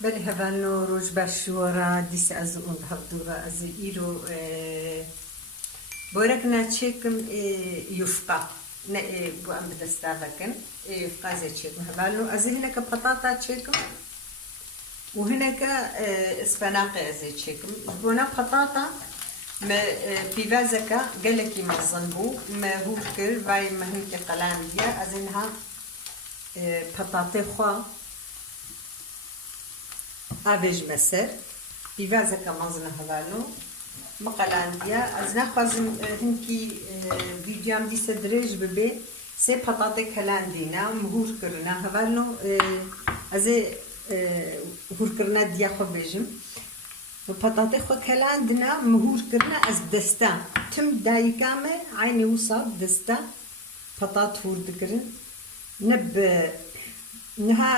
بله هفانو روز باشورا دیس از اون هفدورا از ایرو بورك ناتشيكم يفقا بو ام بدستافكن يفقا زي تشيكم هبالو از هناك بطاطا تشيكم وهناك اسفناقي زي تشيكم بونا بطاطا ما بيفازكا قالكي مزنبو ما هو كل باي ما هنكي قلان ديا ازنها بطاطي خوا افيج مسر بيفازكا مزنا هبالو مقلانديا از نخوازم هنکی ویدیوام دیسه درێژ ببێ سێ پەتاڵێ کەلاندینا هورکردنا هەڤالنۆ ئەزێ هورکردنا دیا خۆ بێژم پەتاڵێ خۆ کەلاندنا هورکردنا ئەس دەستا تم دایکامە عینی وسا دەستا پەتاڵ هور دکردن نەب نها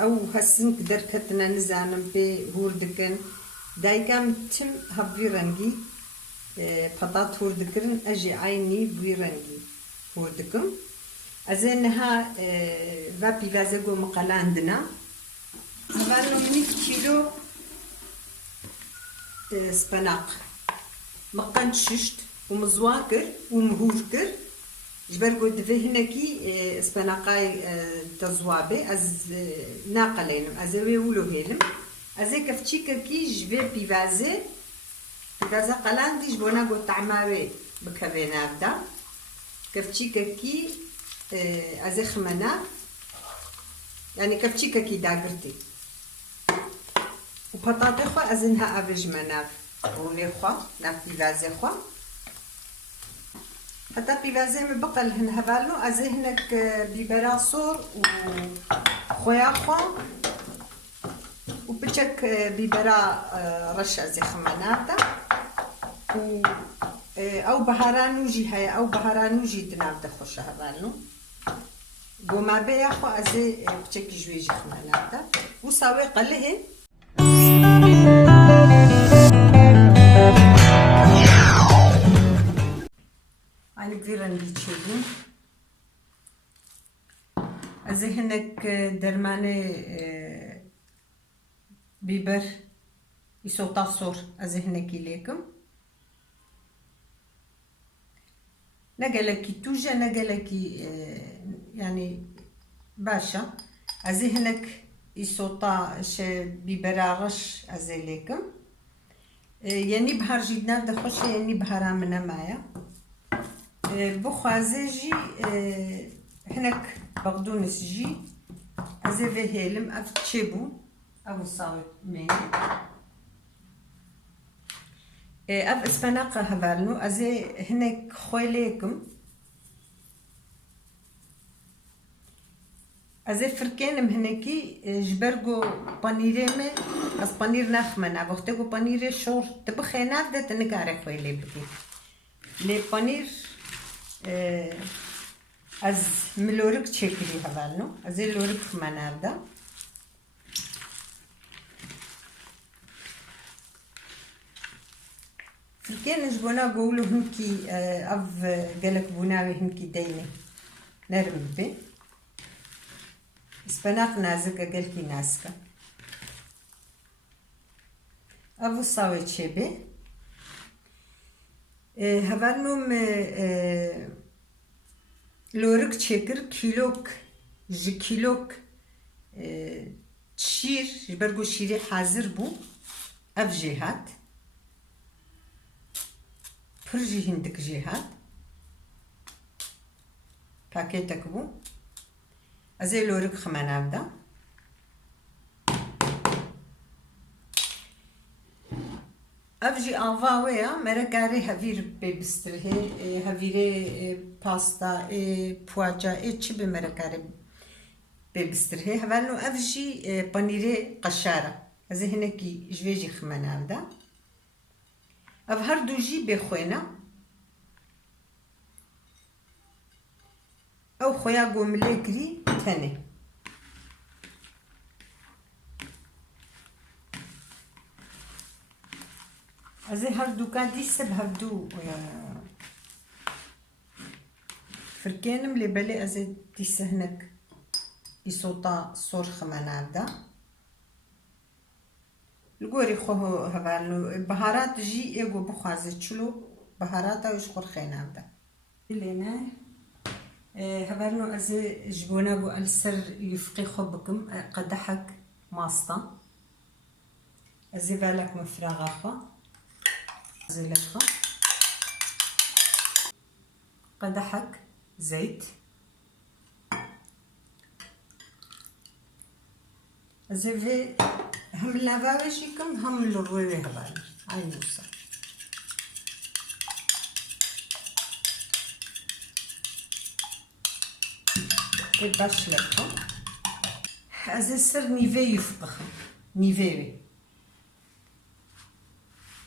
ئەو هەسن کە دەرکەتنە نزانم پێ هور دکن دایکام تم هەبووی ڕەنگی پەتاڵ هور دکردن ئەژی عینی بووی ڕەنگی هور دکم ئەزێ نها ڤا پیڤازە گۆ مقەلاندنا هەڤالۆ 1 کیلۆ سپەناق مقەند ششت و مزوا کرد و مهور کرد ji ber ku divê hinekî spenaqay te ziwabê ez naqelênim ez ê wê wilo hêlim ez ê kevçîkekî ji vê pîvazê qelandî ji bona got tehma wê bikeve nav da kevçîkekî ez ê xime nav yanî kevçîkekî dagirtî û petatê xwe ez ê niha avêjime nav rûnê xwe nav pîvazê xwe حتى بيفازي من بقل هن هبالو ازي هناك بيبرا صور وخويا خوا وبتشك بيبرا رش ازي خماناتا و او بهارانوجي هي او بهارانوجي دنابدا خوش هبالو وما بيا خو ازي بتشك جويجي خماناتا وساوي قله على كبيرة نجيبهم أزي هناك درمانة بيبر يسوطا صور أزي هناك إليكم نقلكي توجه نقلكي يعني باشا أزي هناك يسوطا بيبرا رش أزي إليكم يعني بهار جدنا بدا خوش يعني بهارا منا مايا بخوازه جي هناك بقدونس جي ازي فيهلم اف تشيبو ابو صاوت مين اف اسفناقه هبالنو ازي هناك خويليكم ازي فركينم هناكي جبرغو بانيريمي از بانير نخمنا وقتكو بانيري شور تبخينات ده تنكاري خويلي بكي لي بانير از ملورك تشكري هبالنو از لورك خماناردا فلكين نجبونا قولو هنكي اف قالك بوناوي هنكي دايني نرم بي اسبناق نازكا قالكي نازكا افو صاوي تشيبي هبالنم لورك تشكر كيلوك جي كيلوك تشير جبرقو شيري حاضر بو اف جهات فرجي هندك جهات باكيتك بو ازي لورك خمانا بدا افجي انفاويا مرقاري هفير ببستره هفيري باستا بواجا تشي بمرقاري ببستره هفالنو افجي بانيري قشارة ازي هناكي جويجي خمانا بدا اف هردو جي بخوينا او خويا قوملي كري تاني ازي هردو كان ديسب هردو فركينم لي بالي ازي ديس هناك يصوتا صور خمانادا گوری خو هبالو بهارات جی ایگو بخوازه چلو بهارات اوش خور خینام ده لینا هبالو از جبونا بو السر يفقي خو بكم قدحك ماسطة ازي بالك مفراغة خو زي لخو قدحك زيت زي في هم لافاوشيكم هم للروي هبالو عين وصل باش لكم ازي سر نيفي يفبخم نيفيوي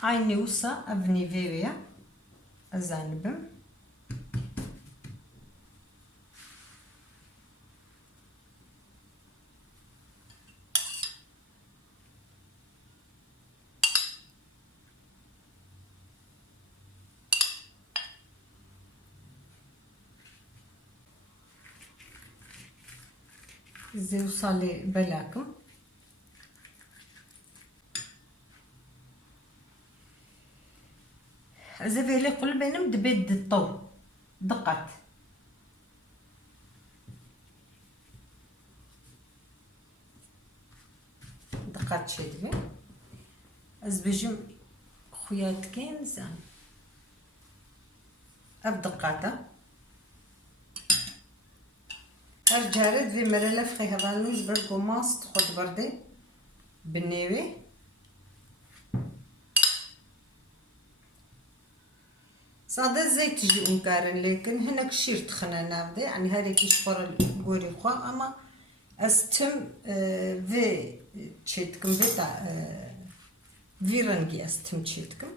عيني وصا اب نيفيويا ازانبم زي وصالي بلاكم زي فيلي قل بينم دبيد الطو دقات دقات شدبي از بجم خويات كين زان اب دقاته الجارد في مرلف خي هبالوش برقو ماست خد بردي بالنيوي صاد الزيت تجي مقارن لكن هنا كشير تخنا نابدي يعني هذه كيشفر القوري خوا اما استم في تشيتكم بتاع فيرنجي استم تشيتكم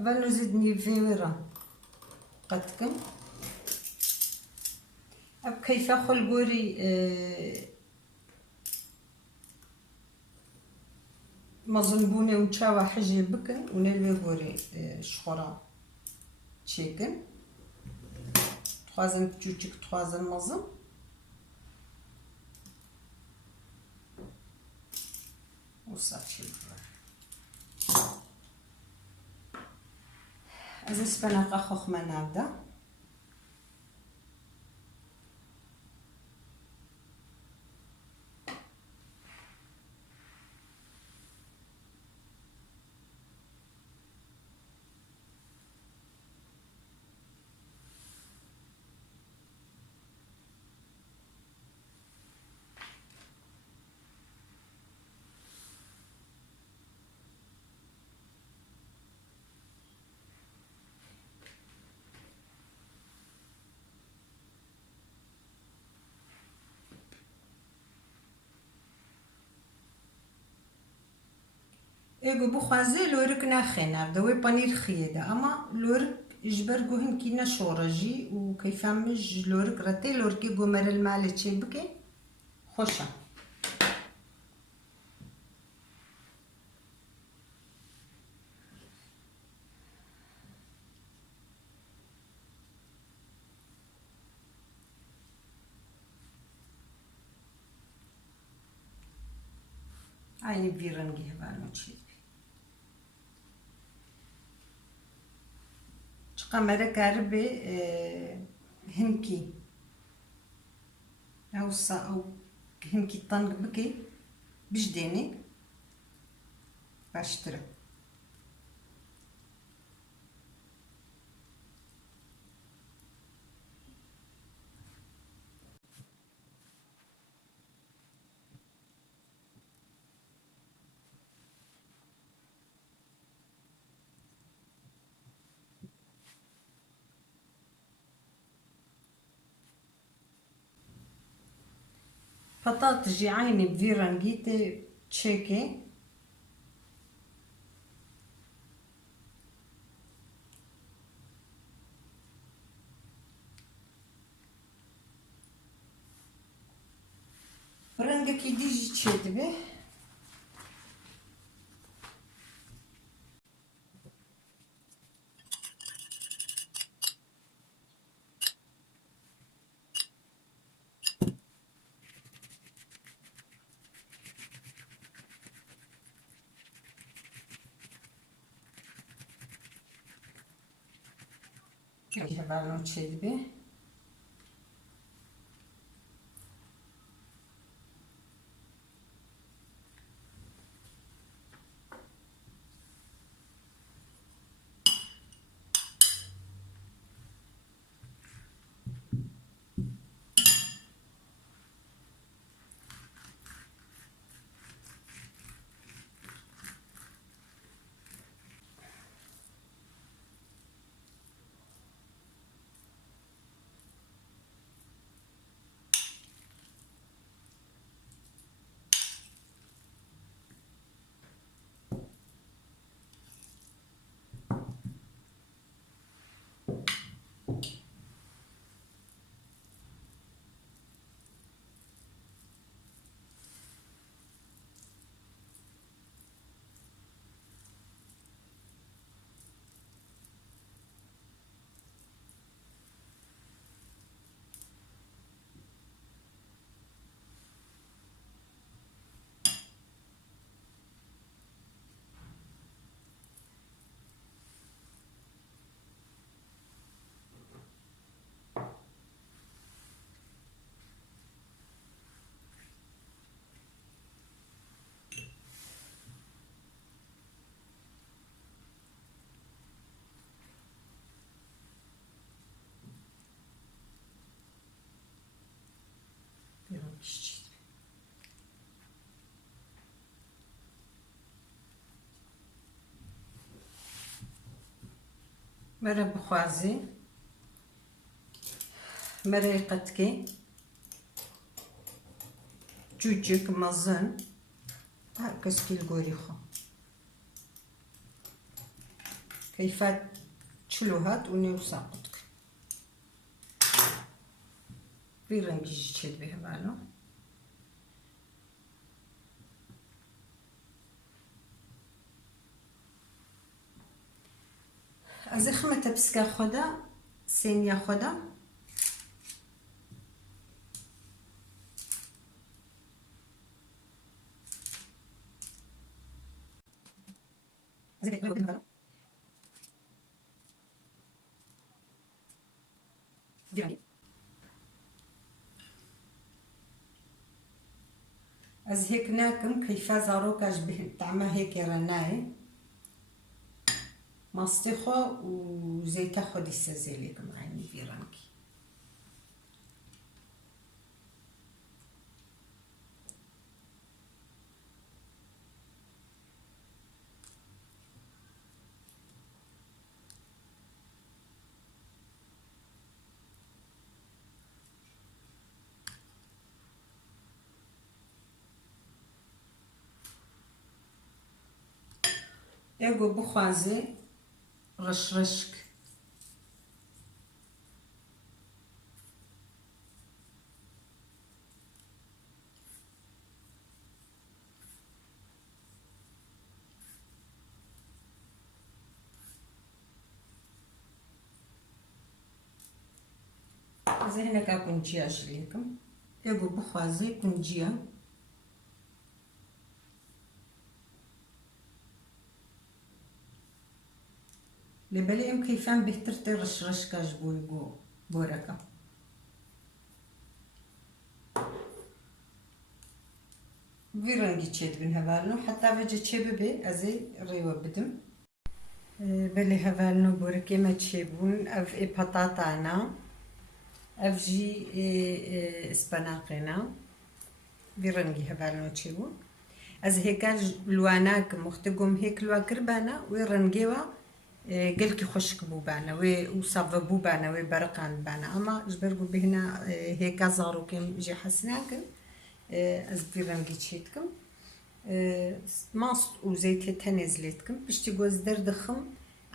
هبالو زدني في ورا قدكم اب كيف اخل قوري مظنبوني ونشاوى حجي بكن ونلوي قوري شخورا تشيكن تخوازن تجوجك تخوازن مظن وصافي از اسپناق خوخ من نبدا ايگو بخوازه لورك ناخينا دوي بانير خيدا اما لورك جبر جوهن كينا شورجي وكيفامج لورك رتي لوركي جومر المال تشيبكي خوشا عيني بيرنجي هبالو تشيب قمرة كاربي هنكي أو صا أو هنكي طنق بكي بجديني باشترك بطاطس جي عيني بفيرانجيتي تشيكي رنگکی دیجی چه دبه هبالون چه دبه مرا بخوازی مرا قطکی جوجک مزن هرکس کل گوری خو کیفت چلوهات و نیو ساقطک بی رنگی چید به هبالو از خمت بسکا خدا سینیا خدا از هيك ناكم كيف زاروكاش به طعمها هيك رناي ماستخو وزيتا خدي السزيليكم عيني في رانكي اگو بخوازي رشرشك زي هنا كنجيا شليكم اگو بخوازي كنجيا لبليم كيفان بهترتي رشرشكا جبوي بوركا بيرنجي تشيد بن هبالنو حتى بيجي تشيبي ازي ريوة بدم بلي هبالنو بوركي ما تشيبون اف اي بطاطانا اف جي اسباناقنا بيرنجي هبالنو تشيبون از هيكاج لواناك مختقوم هيك لوا كربانا ويرنجيوا قلكي خشك بوبانا وصف بوبانا وبرقان بانا اما جبرقو بهنا هيك زارو كم جي حسناكن از بيرنجي تشيتكم ماست وزيت تنزلتكم باش تقوز دردخم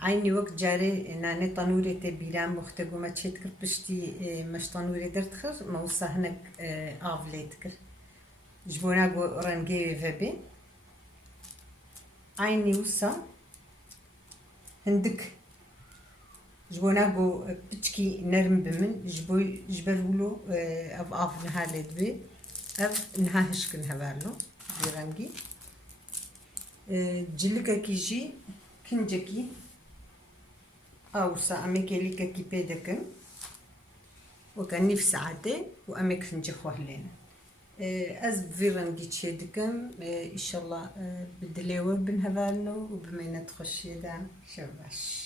عيني وقت جاري ناني طنوري تبيلان مختقو ما تشيتكر باش تي مش طنوري دردخر موصا هناك افليتكر جبونا جو رنجي فبي عيني وسا هندك جبونا جو بتشكي نرم بمن جبرولو اف نهالد بي اف نهاهشكن هبالو برنجي جلكا كيجي كنجكي اوسا اميكيليكا كي بيدكن وكان نفس ساعتين وامك نجخوه لنا از فيرنجي تشيدكم ان شاء الله بدليوه بنهبالو وبما تخشي دا شباش